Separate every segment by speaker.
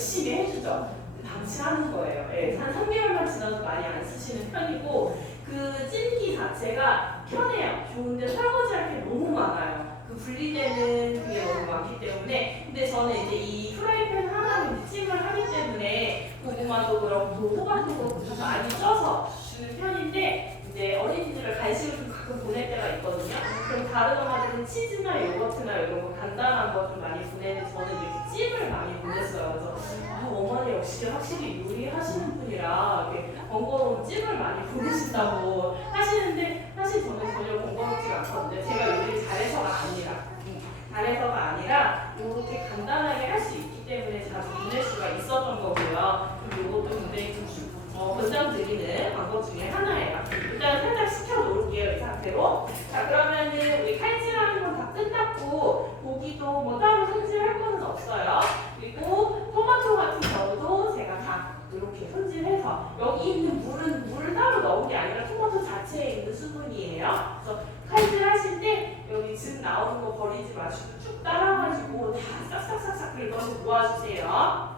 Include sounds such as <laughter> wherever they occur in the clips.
Speaker 1: 열심히 해주죠. 방치하는 거예요. 예, 한 3개월만 지나도 많이 안 쓰시는 편이고 그 찜기 자체가 편해요. 좋은데 설거지할 게 너무 많아요. 그 분리되는 그게 너무 많기 때문에 근데 저는 이제 이 프라이팬 하나로 찜을 하기 때문에 고구마도 그렇고 호박도 그렇고 다 많이 쪄서 주는 편인데 이제 어린이들을 간식을 좀 가끔 보낼 때가 있거든요. 그럼 다른 엄마들은 치즈나 요거트나 이런 거 간단한 거 좀 많이 보내는데 저는 이렇게 찜을 많이 보냈어요. 역시 확실히 요리하시는 분이라 번거로운 찜을 많이 보내신다고 하시는데 사실 저는 전혀 번거롭지가 않거든요. 제가 요리를 잘해서가 아니라 음, 잘해서가 아니라 이렇게 간단하게 할 수 있기 때문에 자주 보낼 수가 있었던 거고요. 그리고 이것도 굉장히 좀 어, 권장드리는 방법 중에 하나예요. 일단 살짝 식혀 놓을게요, 이 상태로. 자, 그러면은 우리 칼질하는 건 다 끝났고, 고기도 뭐 따로 손질할 거는 없어요. 그리고 토마토 같은 경우도 제가 다 이렇게 손질해서 여기 있는 물은 물을 따로 넣은 게 아니라 토마토 자체에 있는 수분이에요. 그래서 칼질하실 때 여기 즙 나오는 거 버리지 마시고 쭉 따라가지고 다 싹싹싹싹 긁어서 모아주세요.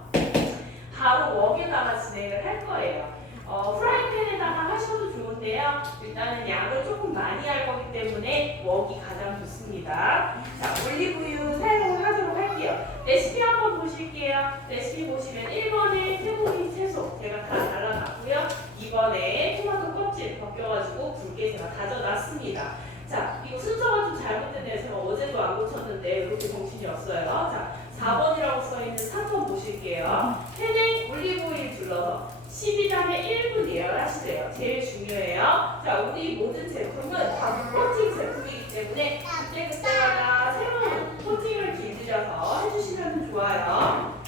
Speaker 1: 바로 웍에다가 진행을 할 거예요. 어, 프라이팬에다가 하셔도 좋은데요. 일단은 양을 조금 많이 할 거기 때문에 웍이 가장 좋습니다. 자, 올리브유 사용하도록 할게요. 레시피 한번 보실게요. 레시피 보시면 1번에 쇠고기 채소 제가 다 잘라놨고요. 2번에 토마토 껍질 벗겨가지고 굵게 제가 다져놨습니다. 자, 이거 순서가 좀 잘못됐네요. 제가 어제도 안 고쳤는데 이렇게 정신이 없어요. 자, 4번이라고 써있는 3번 보실게요. 팬에 올리브오일 둘러서 12담에 1분 예열하시래요. 제일 중요해요. 자, 우리 모든 제품은 다 코팅 제품이기 때문에 그때그때마다 새로운 코팅을 길들여서 해주시면 좋아요.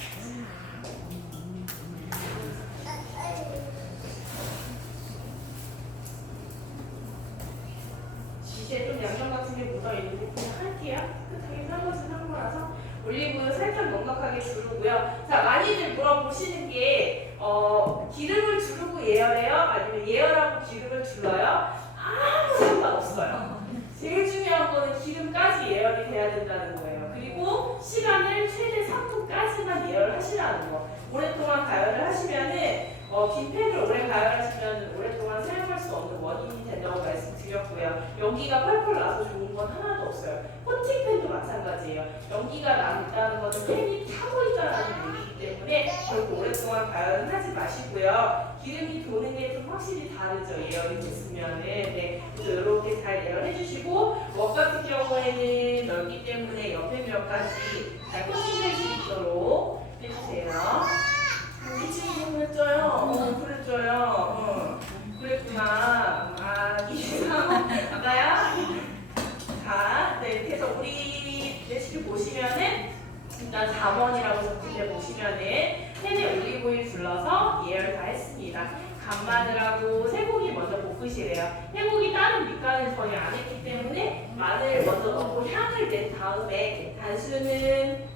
Speaker 1: 이제 좀 양념 같은 게 묻어 있는데 그냥 할게요. 깨끗하게 산 것은 한 거라서 올리브유 살짝 넉넉하게 두르고요. 자 많이들 물어보시는 게 어, 기름을 두르고 예열해요? 아니면 예열하고 기름을 둘러요? 아무 상관없어요. 제일 중요한 거는 기름까지 예열이 돼야 된다는 거예요. 그리고 시간을 최대 3분까지만 예열하시라는 거. 오랫동안 가열을 하시면은 어, 긴 팬을 오래 가열하시면 오랫동안 사용할 수 없는 원인이 된다고 말씀드렸고요. 연기가 펄펄 나서 좋은 건 하나도 없어요. 코팅팬도 마찬가지예요. 연기가 나있다는 것은 팬이 타고 있다는 얘기이기 때문에 결국 오랫동안 가열은 하지 마시고요. 기름이 도는 게 좀 확실히 다르죠. 예열이 됐으면은. 네. 이렇게 잘 예열해 주시고 웍 같은 경우에는 넓기 때문에 옆에 몇 가지 잘 코팅할 수 있도록 해주세요. 간마늘하고 쇠고기 먼저 볶으시래요. 쇠고기 다른 밑간을 전혀 안 했기 때문에 마늘 먼저 넣고 향을 낸 다음에 단수는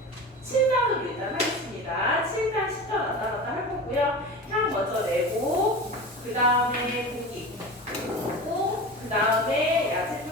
Speaker 1: 7단으로 일단 하겠습니다. 7단 10단 왔다 갔다 할 거고요. 향 먼저 내고 그 다음에 고기 볶고 그 다음에 야채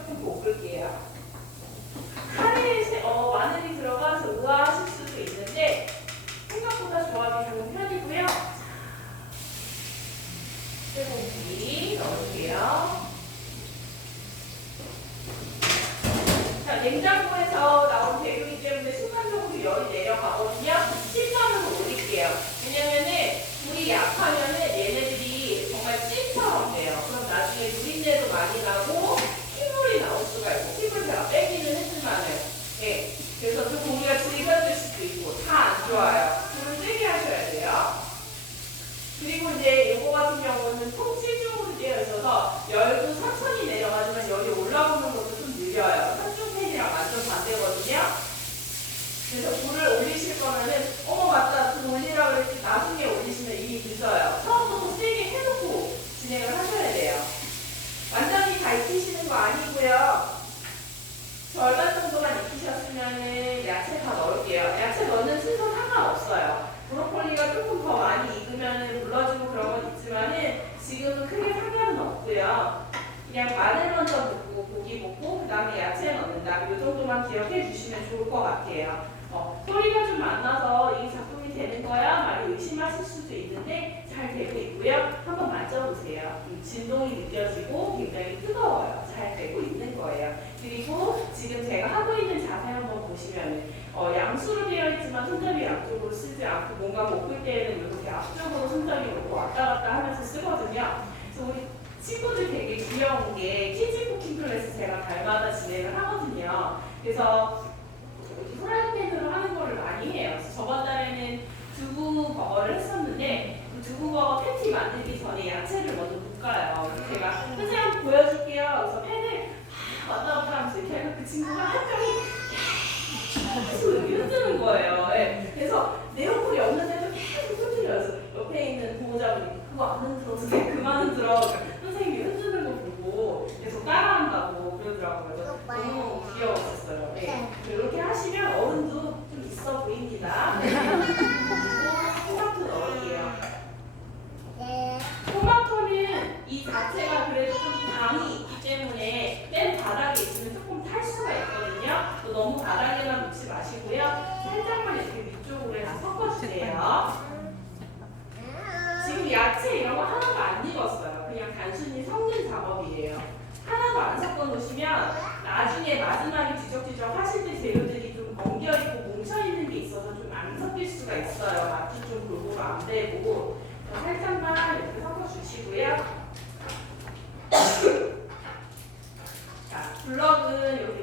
Speaker 1: 마늘 먼저 먹고 고기 먹고 그 다음에 야채 넣는다. 이 정도만 기억해 주시면 좋을 것 같아요. 어, 소리가 좀 안 나서 이 작품이 되는 거야? 많이 의심하실 수도 있는데 잘 되고 있고요. 한번 만져보세요. 음, 진동이 느껴지고 굉장히 뜨거워요. 잘 되고 있는 거예요. 그리고 지금 제가 하고 있는 자세 한번 보시면 어, 양수로 되어 있지만 손잡이 양쪽으로 쓰지 않고 뭔가 먹을 때에는 이렇게 앞쪽으로 손잡이 놓고 왔다 갔다 하면서 쓰거든요. 그래서 우리 친구들 되게 귀여운 게 키즈 쿠킹 클래스 제가 달마다 진행을 하거든요. 그래서 프라이팬으로 하는 거를 많이 해요. 그래서 저번 달에는 두부 버거를 했었는데 그 두부 버거 패티 만들기 전에 야채를 먼저 볶아요. 그래서 제가 선생님 한번 보여줄게요. 그래서 팬을 막 왔다 갔다 하면서 이렇게 하면 그 친구가 한 명이 계속 이렇게 흔드는 거예요. 예. 그래서 내용물이 없는데도 계속 흔들려요. 그래서 옆에 있는 보호자분이 그거 안 흔들어도 돼. 그만 흔들어. 그러니까 선생님이 흔드는 거 보고 계속 따라한다고 그러더라고요. 그래서 너무 귀여웠었어요. 네. 이렇게 하시면 어른도 좀 있어 보입니다. 네. 그리고 토마토 넣을게요. 토마토는 이 자체가 그래도 좀 당이 있기 때문에 맨 바닥에 있으면 조금 탈 수가 있거든요. 또 너무 바닥에만 놓지 마시고요. 살짝만 이렇게 위쪽으로 해서 섞어주세요. 지금 야채 이런 거 하나도 안 익었어요. 그냥 단순히 섞는 작업이에요. 하나도 안 섞어 놓으시면 나중에 마지막에 뒤적뒤적 하실 때 재료들이 좀 엉겨있고 뭉쳐있는 게 있어서 좀 안 섞일 수가 있어요. 맛도 좀 골고루 안 되고 살짝만 이렇게 섞어주시고요. <coughs> 자, 블럭은 이렇게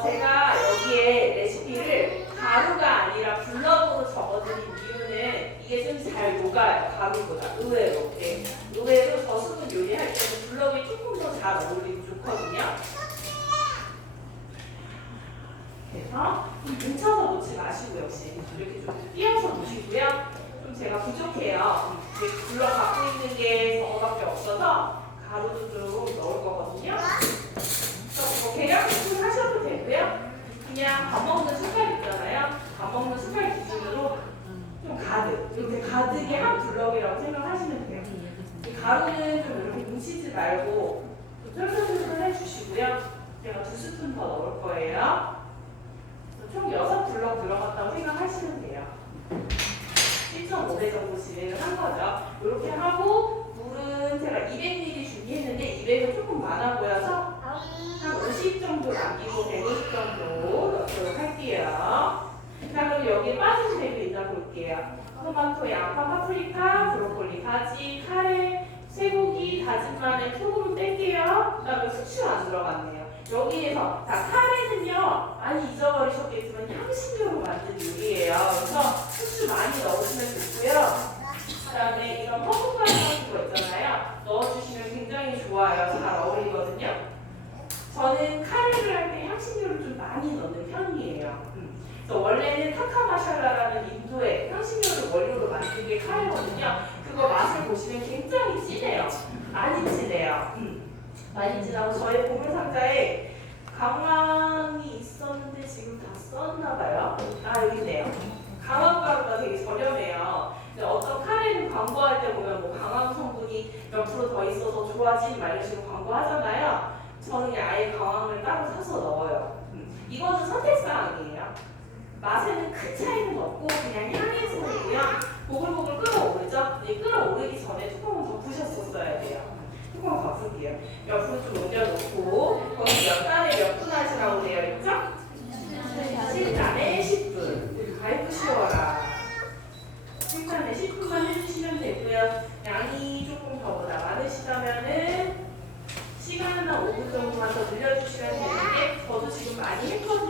Speaker 1: 어, 제가 여기에 레시피를 가루가 아니라 블럭으로 적어드린 이유는 이게 좀 잘 녹아요. 가루보다 의외로. 네. 의외로 저수분 요리할 때는 블럭이 조금 더 잘 어울리고 좋거든요. 그래서 좀 뭉쳐서 놓지 마시고 역시 이렇게 좀 띄어서 놓으시고요. 좀 제가 부족해요. 블럭 갖고 있는 게 저거밖에 없어서 가루도 좀 넣을 거거든요. 뭐 계량 스푼 하셔도 되고요. 그냥 밥 먹는 숟갈 있잖아요. 밥 먹는 숟갈 기준으로 좀 가득 이렇게 가득이 한 블럭이라고 생각하시면 돼요. 이 가루는 좀 이렇게 뭉치지 말고 좀 쫄쫄쫄 해주시고요. 제가 두 스푼 더 넣을 거예요. 총 여섯 블럭 들어갔다고 생각하시면 돼요. 1.5배 정도 진행을 한 거죠. 이렇게 하고 물은 제가 200ml 준비했는데 200은 조금 많아 보여서 한 50 정도 남기고 150 정도 넣도록 할게요. 자 그럼 여기에 빠진 재료 있나 볼게요. 토마토, 양파, 파프리카, 브로콜리, 가지, 카레, 쇠고기, 다진 마늘, 소금 뺄게요. 그 다음에 후추 안 들어갔네요. 여기에서 자 카레 향신료를 원료로 만든 게 카레거든요. 그거 맛을 보시면 굉장히 진해요. 많이 진해요. 음. 많이 진하고 저의 보물 상자에 강황이 있었는데 지금 다 썼나 봐요. 아 여기 있네요. 강황 가루가 되게 저렴해요. 근데 어떤 카레는 광고할 때 보면 뭐 강황 성분이 몇 프로 더 있어서 좋아진 막 이런 식으로 광고하잖아요. 저는 아예 강황을 따로 사서 넣어요. 음. 이거는 선택사항이에요. 맛에는 큰 차이는 없고 그냥 향에서는요 보글보글 끓어오르죠? 이 끓어오르기 전에 뚜껑을 더 부셨었어야 돼요. 뚜껑 덮을게요. 옆으로 좀 옮겨놓고 거기 몇 달에 몇 분 하시라고 되어 있죠? 7단에 10분. 아이고 쉬워라. 7단에 10분만 해주시면 되고요. 양이 조금 저보다 많으시다면은 시간은 한 5분 정도만 더 늘려주시면 되는데 저도 지금 많이 했거든요.